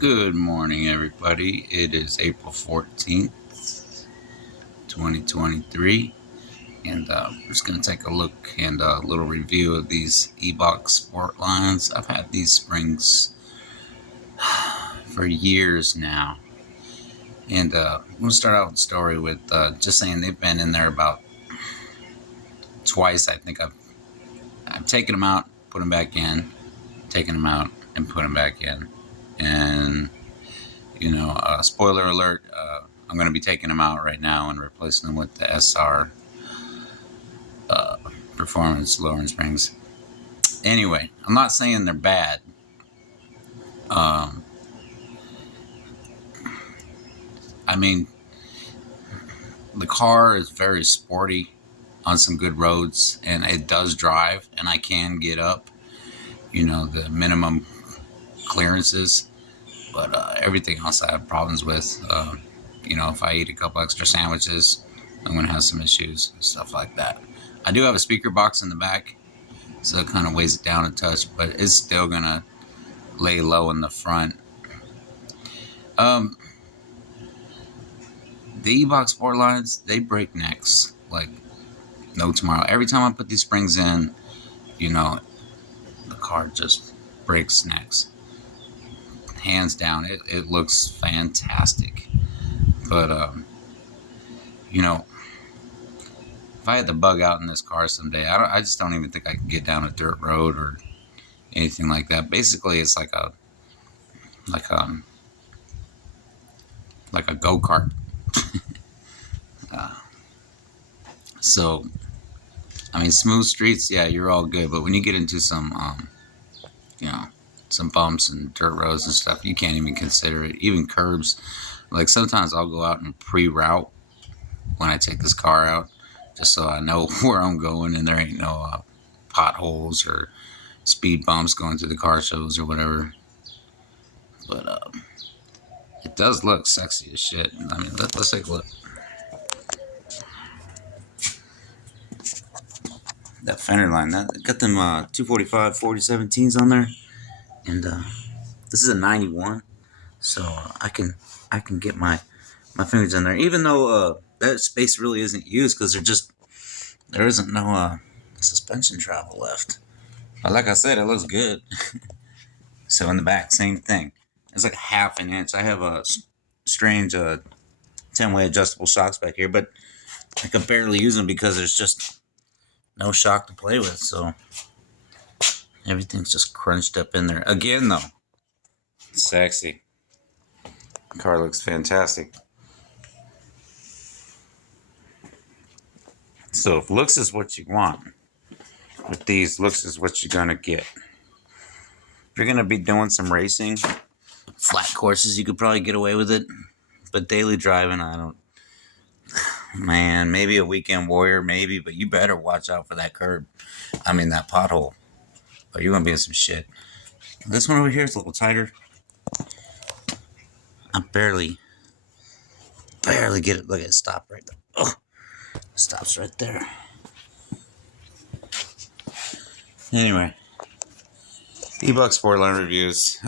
Good morning, everybody. It is April 14th, 2023, and I'm just going to take a look and a little review of these eibach sportlines. I've had these springs for years now, and I'm going to start out with the story with just saying they've been in there about twice. I think I've taken them out, put them back in, taken them out, and put them back in, and spoiler alert, I'm going to be taking them out right now and replacing them with the SR Performance Lowering Springs. Anyway, I'm not saying they're bad. I mean, the car is very sporty on some good roads, and it does drive, and I can get up, the minimum clearances. But everything else I have problems with. If I eat a couple extra sandwiches, I'm going to have some issues and stuff like that. I do have a speaker box in the back, so it kind of weighs it down a touch, but it's still going to lay low in the front. The eibach sport lines, they break necks like no tomorrow. Every time I put these springs in, the car just breaks necks. Hands down, it looks fantastic. But, if I had to bug out in this car someday, I just don't even think I could get down a dirt road or anything like that. Basically, it's like a go-kart. So, I mean, smooth streets, yeah, you're all good. But when you get into some bumps and dirt roads and stuff, you can't even consider it. Even curbs. Like, sometimes I'll go out and pre-route when I take this car out, just so I know where I'm going and there ain't no potholes or speed bumps going through the car shows or whatever. But it does look sexy as shit. I mean, let's take a look. That fender line, that got them 245 4017s on there, and this is a 91, so I can get my fingers in there, even though that space really isn't used because there isn't no suspension travel left. But like I said, it looks good. So in the back, same thing. It's like half an inch. I have a strange 10-way adjustable shocks back here, but I can barely use them because there's just no shock to play with. So everything's just crunched up in there. Again, though, sexy. The car looks fantastic. So if looks is what you want, with these, looks is what you're gonna get. If you're gonna be doing some racing, flat courses, you could probably get away with it. But daily driving, I don't. Man, maybe a weekend warrior, maybe, but you better watch out for that curb. I mean, that pothole. Or you're gonna be in some shit. This one over here is a little tighter. I barely get it. Look at it, stop right there. Oh, stops right there. Anyway, eibach Sportline reviews.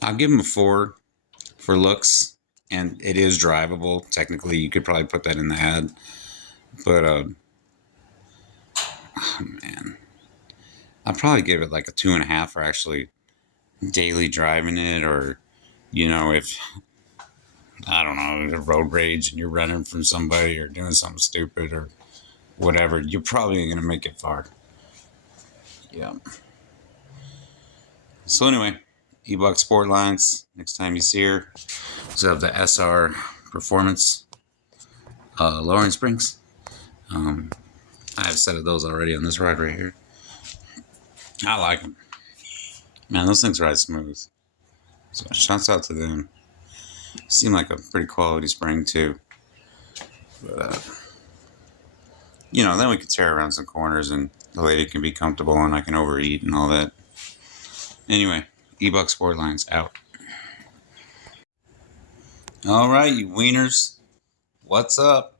I'll give them a 4 for looks, and it is drivable. Technically, you could probably put that in the ad, but oh man, I'll probably give it like a 2.5 for actually daily driving it, or if I don't know, road rage and you're running from somebody or doing something stupid or whatever, you're probably gonna make it far. Yeah. So anyway, eibach sport lines. Next time you see her, so have the SR Performance lowering springs. I have a set of those already on this ride right here. I like them. Man, those things ride smooth. So shouts out to them. Seem like a pretty quality spring too. But then we can tear around some corners and the lady can be comfortable and I can overeat and all that. Anyway, eibach sport lines out. All right, you wieners. What's up?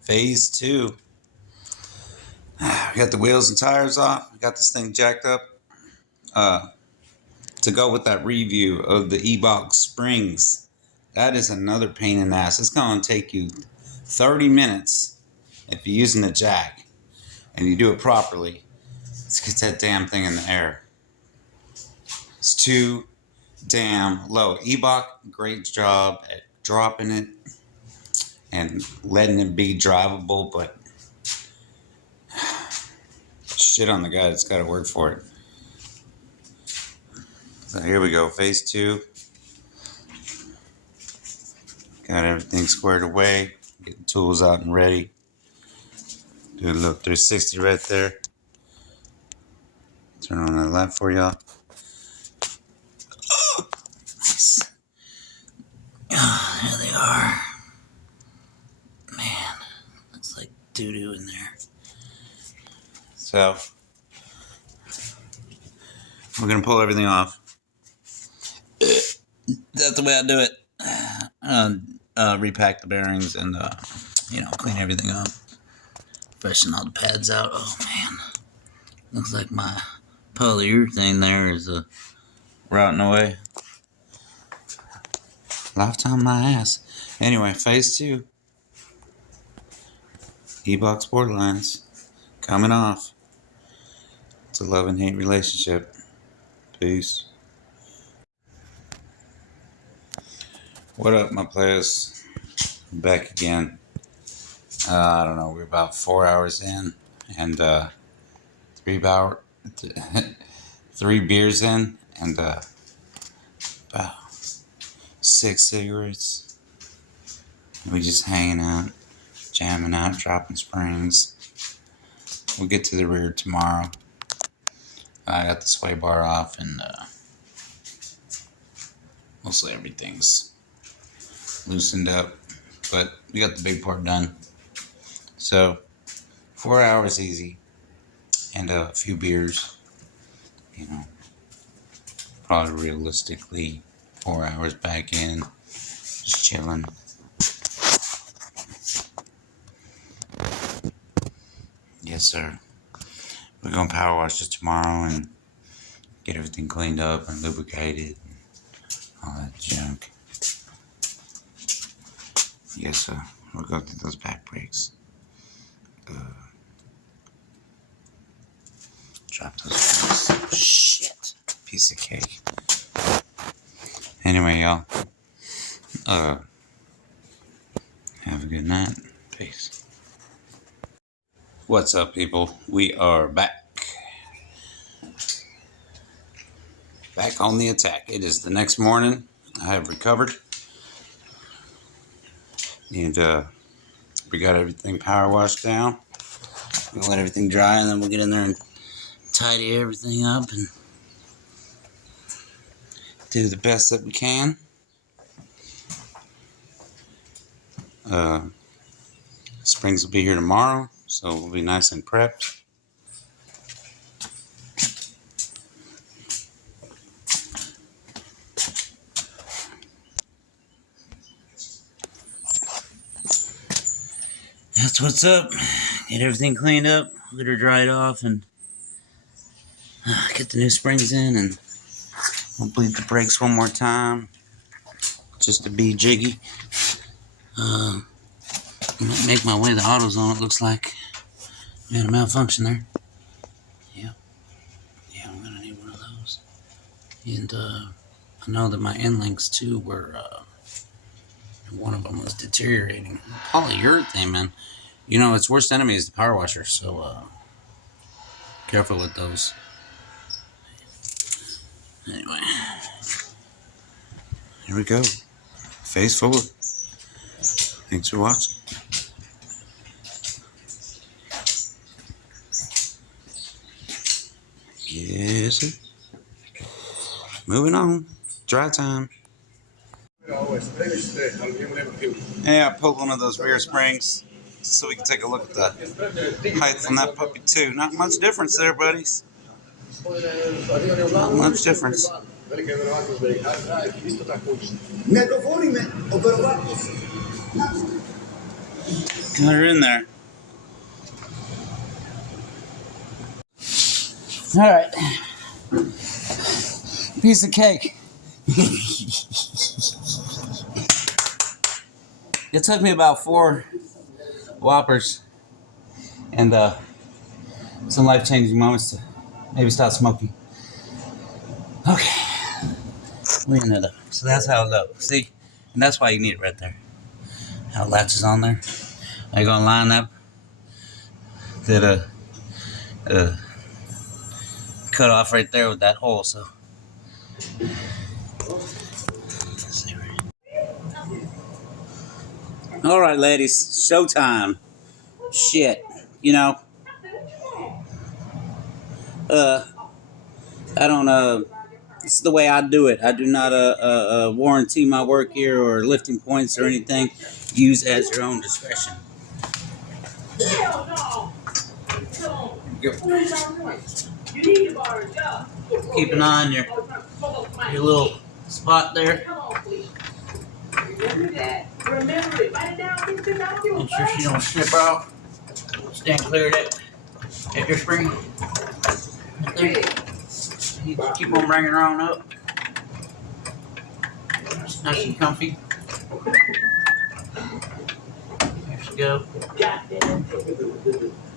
Phase 2. got the wheels and tires off. I got this thing jacked up. To go with that review of the eibach springs, that is another pain in the ass. It's going to take you 30 minutes if you're using the jack and you do it properly. Let's get that damn thing in the air. It's too damn low. eibach, great job at dropping it and letting it be drivable, but shit on the guy that's got to work for it. So here we go, phase 2. Got everything squared away. Get the tools out and ready. Do a little 360 right there. Turn on that light for y'all. Oh, nice. Oh, there they are. Man, looks like doo-doo in there. So, we're going to pull everything off. That's the way I do it. Repack the bearings and, clean everything up. Freshen all the pads out. Oh, man. Looks like my polyurethane there is rotting away. Lifetime my ass. Anyway, phase 2. eibach sport lines coming off. It's a love and hate relationship. Peace. What up, my players? I'm back again. I don't know, we're about 4 hours in, and 3 beers in, and about 6 cigarettes. We just hanging out, jamming out, dropping springs. We'll get to the rear tomorrow. I got the sway bar off, and mostly everything's loosened up, but we got the big part done. So 4 hours easy, and a few beers, probably realistically 4 hours back in, just chilling. Yes, sir. We're gonna power wash this tomorrow and get everything cleaned up and lubricated and all that junk. Yes, sir. We'll go through those back brakes. Drop those brakes. Shit. Piece of cake. Anyway, y'all. Have a good night. Peace. What's up, people? We are back. Back on the attack. It is the next morning. I have recovered. And we got everything power washed down. We'll let everything dry, and then we'll get in there and tidy everything up and do the best that we can. Springs will be here tomorrow, so we'll be nice and prepped. That's what's up. Get everything cleaned up, get her dried off, and get the new springs in, and we'll bleed the brakes one more time just to be jiggy. Make my way to AutoZone. It looks like we had a malfunction there. Yeah, I'm gonna need one of those. And I know that my end links too were one of them was deteriorating. Polyurethane, man. Its worst enemy is the power washer, so careful with those. Anyway, here we go. Phase 4. Thanks for watching. Yes, sir. Moving on. Dry time. Hey, I pulled one of those rear springs so we can take a look at the height on that puppy too. Not much difference there, buddies. Not much difference. Got her in there. Alright. Piece of cake. It took me about 4 Whoppers and some life-changing moments to maybe stop smoking. Okay. We ended up. So that's how it looks. See? And that's why you need it right there. How it latches on there. Are you going to line up that cut off right there with that hole, so. Alright, ladies. Showtime. Shit. You know. I don't, this is the way I do it. I do not, warranty my work here or lifting points or anything. Use as your own discretion. Keep an eye on your little spot there. Make sure she don't slip out. Stand clear of that edge spring. Right there. You keep on bringing her on up. It's nice and comfy. There she goes.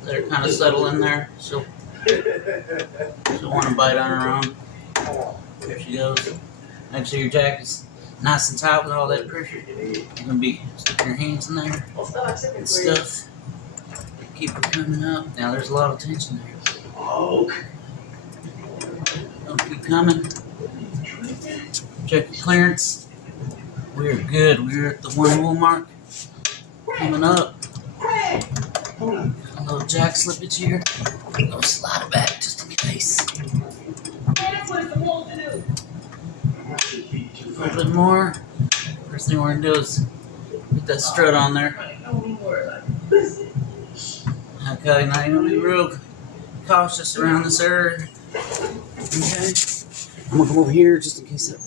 Let her kind of settle in there. She'll want to bite on her own. There she goes. Make sure your jacket's nice and tight with all that pressure. You're going to be sticking your hands in there and stuff. Keep her coming up. Now there's a lot of tension there. Don't keep coming. Check the clearance. We're good. We're at the 1 wool mark. Coming up. A little jack slippage here. A little slide it back just in case. A little bit more. First thing we're going to do is get that strut on there. Okay, now you're going to be real cautious around this area. Okay. I'm going to come over here just in case that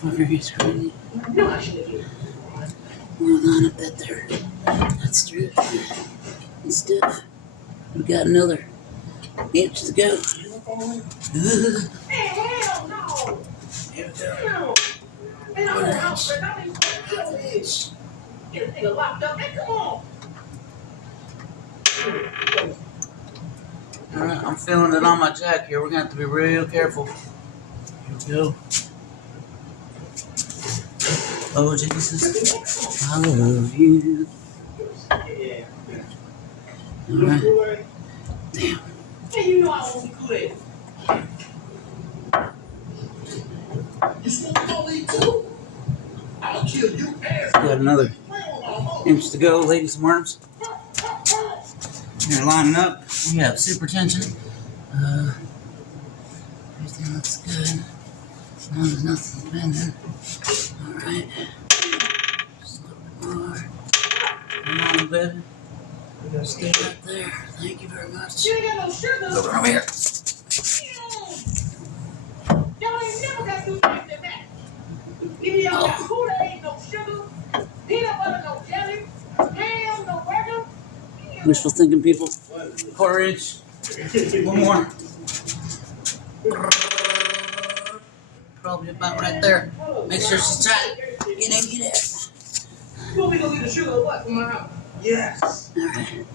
fucker gets crazy. We'll line up that there. That's through. And stuff. We got another inch to go. Here we go. Alright, I'm feeling it on my jack here. We're going to have to be real careful. Here we go. Oh, Jesus. I love you. Alright. Damn. Hey, you know I won't be good. You smoke only too? I'll kill you. Got another inch to go, ladies and worms. You're lining up. We have super tension. Everything looks good. As long as nothing's bending. Alright. Just a little bit more. Come on, baby. Stay right there. Thank you very much. You ain't got no sugar. Go over here. Y'all ain't never got to do things like that. If y'all got food, there ain't no sugar, peanut butter, no jelly, ham, no burger. Wishful thinking, people. 1/4 inch. One more. Probably about right there. Make sure she's tight. Get in, get it. You want me to go get the sugar or what from my house? Yes. All right.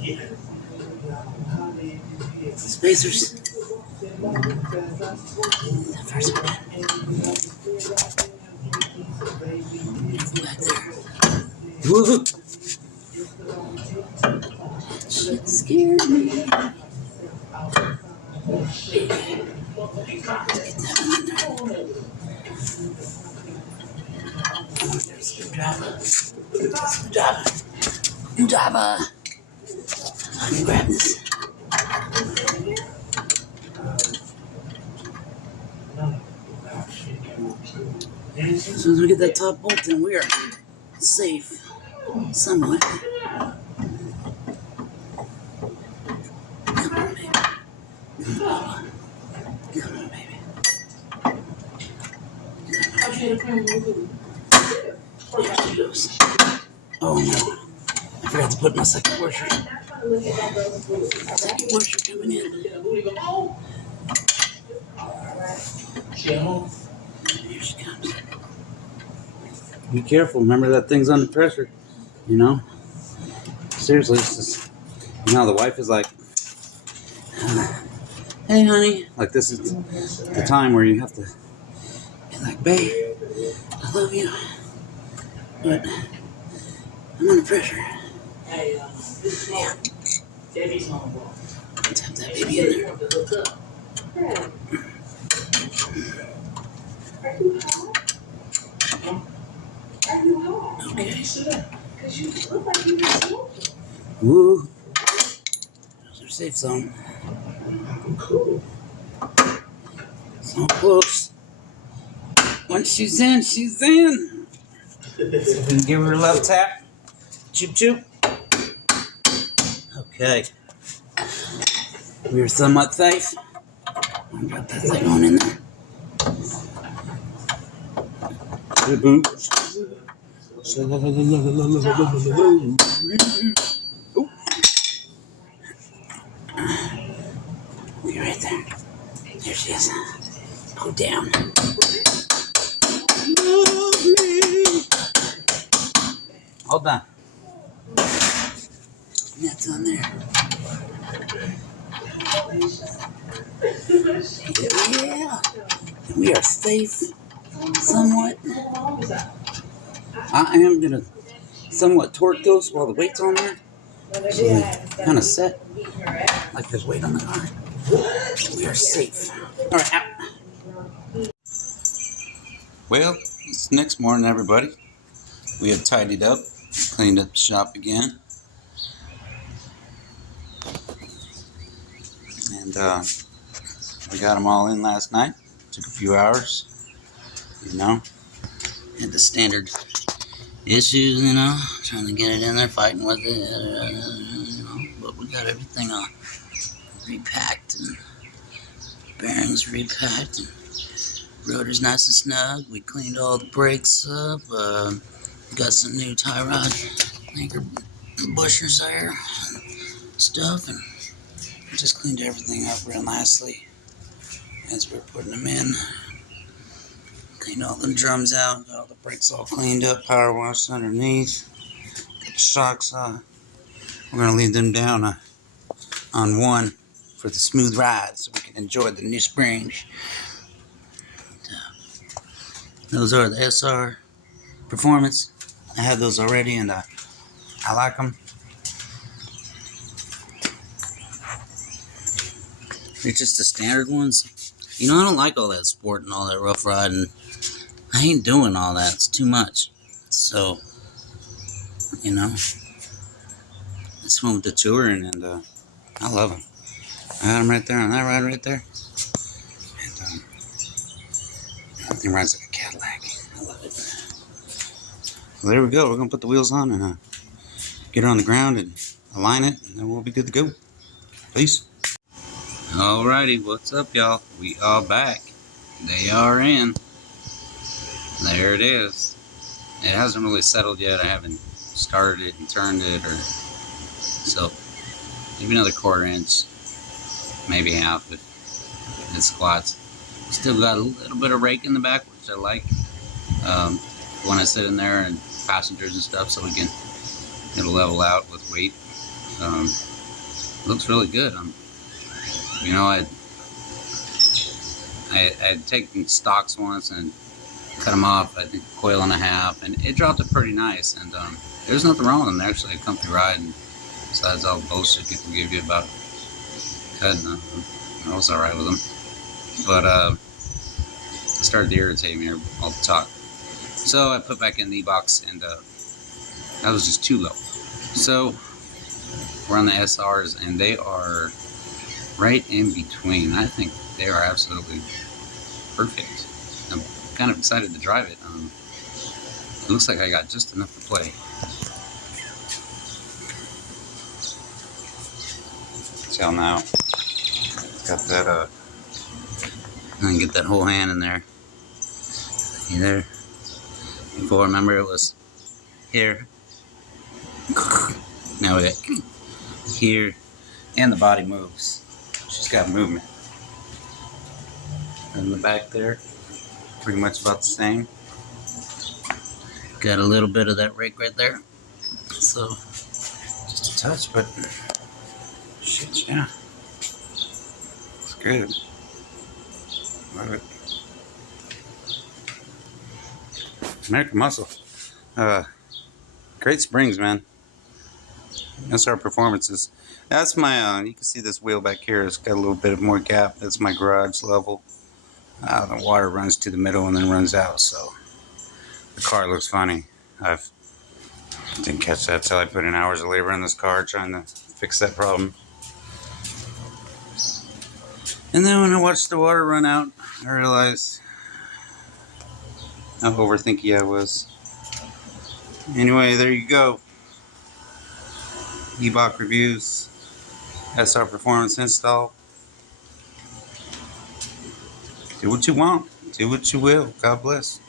Yeah. Spacers. The first one. Back there. Woo! Shit scared me. Get that one in there. Screwdriver. Screwdriver. I can grab this. As soon as we get that top bolt in, we are safe. Somewhat. Come on, baby. Come on, baby. There she goes. Oh no. I forgot to put my second washer. Second washer coming in. Here she comes. Be careful. Remember that thing's under pressure. You know? Seriously, it's just, you know, the wife is like, hey, honey. Like, this is the time where you have to be like, babe, I love you, but I'm under pressure. Yeah. Let's have that baby in there. Okay. Woo. There's our safe zone. So close. Once she's in, she's in. So we can give her a love tap. Choop choop. Okay. We're somewhat safe. I'm gonna drop that thing on in there. Boom. Be right there. There she is. Go down. Love me. Hold on. That's on there. Yeah. We are safe. Somewhat. I am going to somewhat torque those while the weight's on there. So they kind of set like there's weight on the car. We are safe. Alright, out. Well, it's the next morning, everybody. We have tidied up, cleaned up the shop again. And we got them all in last night. Took a few hours, you know. Had the standard issues, you know, trying to get it in there, fighting with it, you know. But we got everything repacked and bearings repacked and rotor's nice and snug. We cleaned all the brakes up. Got some new tie rod anchor bushers there and stuff, and just cleaned everything up real nicely as we're putting them in. Cleaned all the drums out, got all the brakes all cleaned up, power washed underneath. Got the shocks we're gonna leave them down on one for the smooth ride so we can enjoy the new springs. Those are the SR Performance. I have those already, and I like them. They're just the standard ones. You know, I don't like all that sport and all that rough riding. I ain't doing all that. It's too much. So, you know, this one with the touring, and I love them. I got them right there on that ride right there. And that thing rides like a Cadillac. I love it. So there we go. We're going to put the wheels on and get her on the ground and align it, and then we'll be good to go. Peace. Alrighty, what's up, y'all? We are back. They are in. There it is. It hasn't really settled yet. I haven't started it and turned it, or so maybe another 1/4 inch, maybe half if it squats. Still got a little bit of rake in the back, which I like. When I sit in there and passengers and stuff, so we can it'll level out with weight. Looks really good. You know, I'd taken stocks once and cut them off, I think, 1.5 coils, and it dropped it pretty nice. And there's nothing wrong with them. They're actually a comfy ride. And besides all the bullshit people give you about cutting them, I was alright with them. But it started to irritate me all the talk. So I put back in the eibach, and that was just too low. So we're on the SRs, and they are right in between. I think they are absolutely perfect. I'm kind of excited to drive it. It looks like I got just enough to play. Tell now, got that I can get that whole hand in there. See there? Before, remember, it was here. Now we got here, and the body moves. She's got movement. And the back there, pretty much about the same. Got a little bit of that rake right there. So, just a touch, but shit, yeah. It's good. Love it. American Muscle. Great springs, man. That's our performances. That's my, you can see this wheel back here. It's got a little bit of more gap. That's my garage level. The water runs to the middle and then runs out, so the car looks funny. I didn't catch that till I put in hours of labor in this car trying to fix that problem. And then when I watched the water run out, I realized how overthinky I was. Anyway, there you go. Eibach reviews. SR Performance install. Do what you want. Do what you will. God bless.